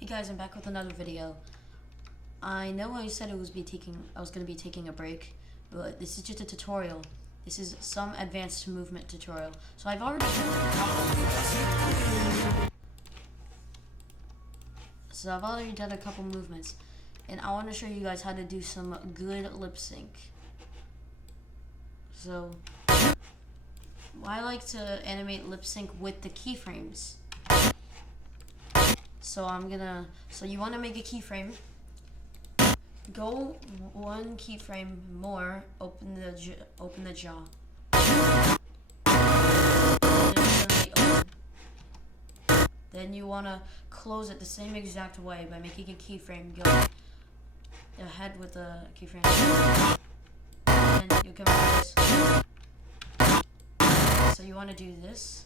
Hey guys, I'm back with another video. I know I said I was going to be taking a break, but this is just a tutorial. This is some advanced movement tutorial. So I've already done a couple movements, and I want to show you guys how to do some good lip sync. So I like to animate lip sync with the keyframes. So you want to make a keyframe. Go one keyframe more, open the jaw. Then you want to close it the same exact way by making a keyframe. Go ahead with the keyframe. And you come like this. So you want to do this.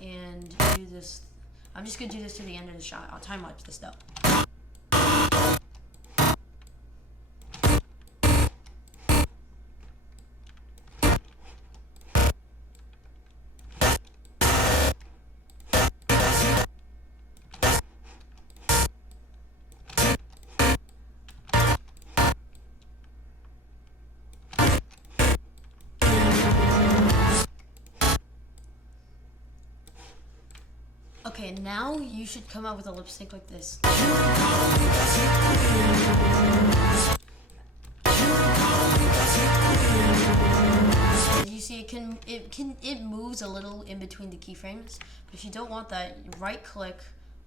And do this. I'm just going to do this to the end of the shot. I'll time lapse this though. Okay, now you should come out with a lip sync like this. As you see, it moves a little in between the keyframes. But if you don't want that, you right click,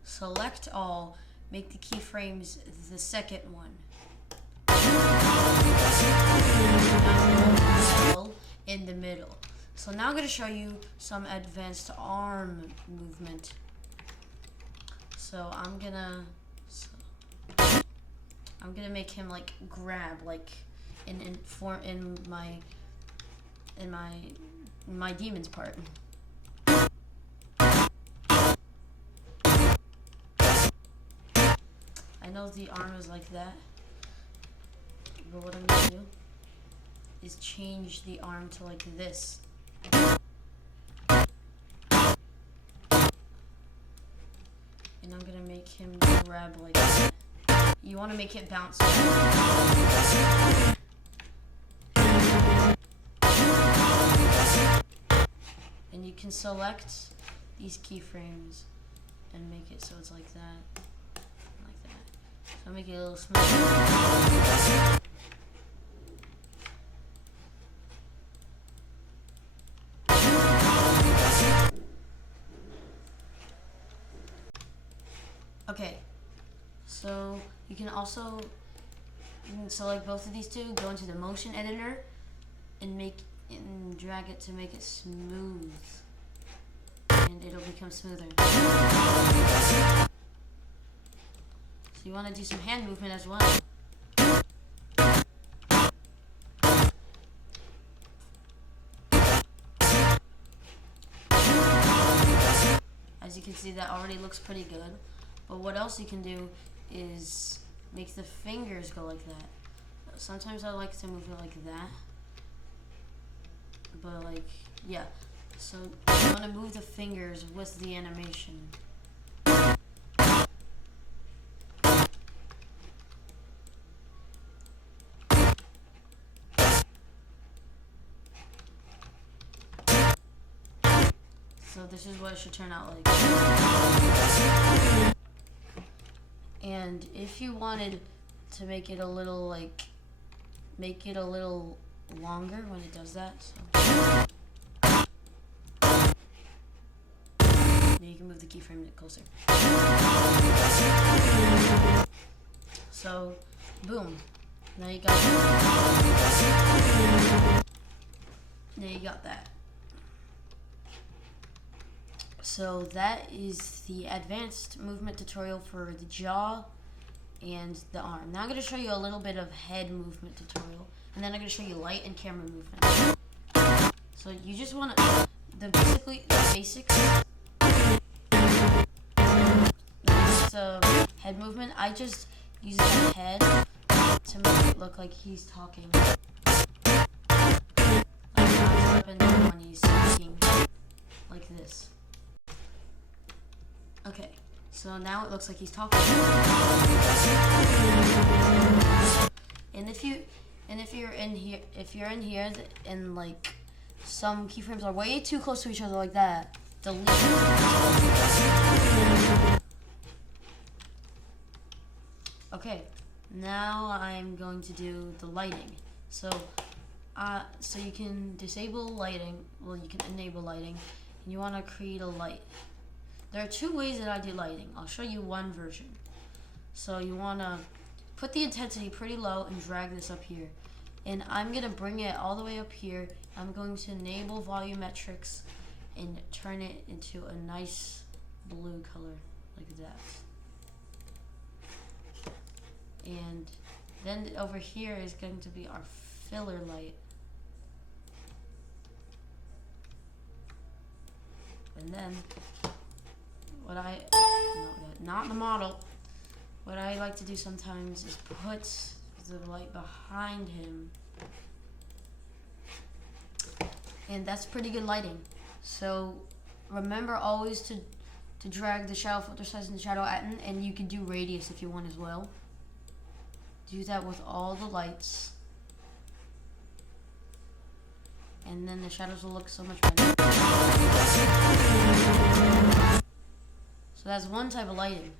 select all, make the keyframes the second one. In the middle. So now I'm going to show you some advanced arm movement. So I'm gonna make him like grab, like in my demon's part. I know the arm is like that, but what I'm gonna do is change the arm to like this. And I'm gonna make him grab like that. You wanna make it bounce. And you can select these keyframes and make it so it's like that. Like that. So make it a little smoother. Okay, so you can select both of these two, go into the motion editor, and drag it to make it smooth, and it'll become smoother. So you want to do some hand movement as well. As you can see, that already looks pretty good. But what else you can do is make the fingers go like that. Sometimes I like to move it like that. But like, yeah. So you want to move the fingers with the animation. So this is what it should turn out like. And if you wanted to make it a little longer when it does that, now you can move the keyframe closer. So, boom. Now you got that. So that is the advanced movement tutorial for the jaw and the arm. Now I'm going to show you a little bit of head movement tutorial, and then I'm going to show you light and camera movement. So you just want to, the basics of head movement. I just use the head to make it look like he's talking. Like up and down when he's speaking, like this. Okay, so now it looks like he's talking. And if you're in here, and like some keyframes are way too close to each other like that, delete. Okay, now I'm going to do the lighting. So you can disable lighting. Well, you can enable lighting. And you want to create a light. There are two ways that I do lighting. I'll show you one version. So you want to put the intensity pretty low and drag this up here. And I'm going to bring it all the way up here. I'm going to enable volumetrics and turn it into a nice blue color like that. And then over here is going to be our filler light. And then not the model. What I like to do sometimes is put the light behind him. And that's pretty good lighting. So remember always to drag the shadow filter size and the shadow atom, and you can do radius if you want as well. Do that with all the lights. And then the shadows will look so much better. So that's one type of lighting.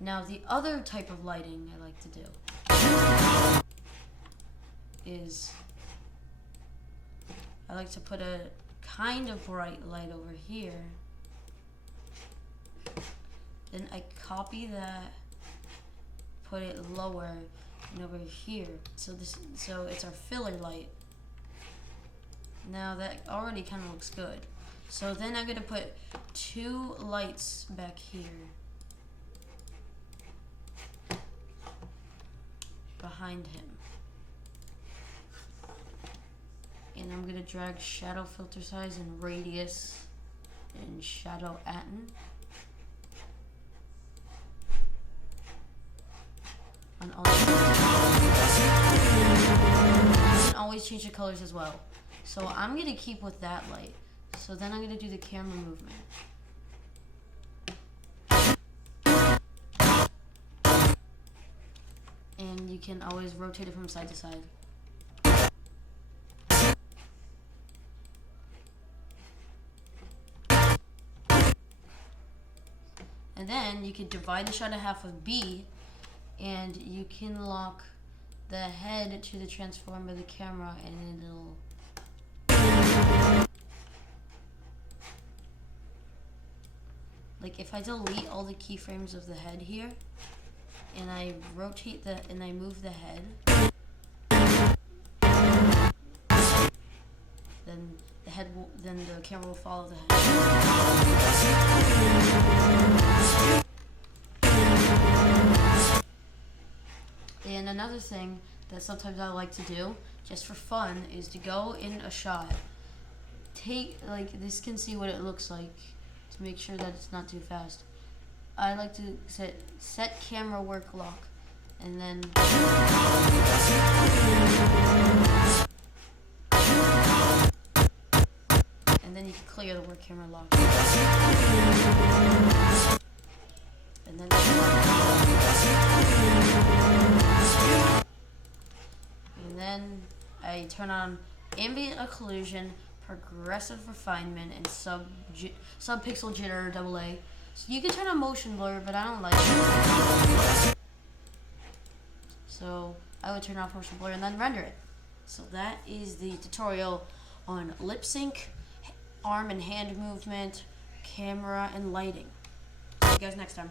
Now the other type of lighting I like to do is I like to put a kind of bright light over here. Then I copy that, put it lower and over here. So it's our filler light. Now that already kind of looks good. So then I'm going to put two lights back here behind him. And I'm going to drag shadow filter size and radius and shadow atom on all. You can always change the colors as well. So I'm going to keep with that light. So then I'm going to do the camera movement. And you can always rotate it from side to side. And then you can divide the shot in half with B, and you can lock the head to the transform of the camera, and it'll like if I delete all the keyframes of the head here, and I rotate and I move the head, then the camera will follow the head. And another thing that sometimes I like to do, just for fun, is to go in a shot, this can see what it looks like, to make sure that it's not too fast. I like to set camera work lock, and then you can clear the work camera lock. And then I turn on ambient occlusion, progressive refinement, and sub-pixel jitter AA. So you can turn on motion blur, but I don't like it. So I would turn off motion blur and then render it. So that is the tutorial on lip sync, arm and hand movement, camera, and lighting. See you guys next time.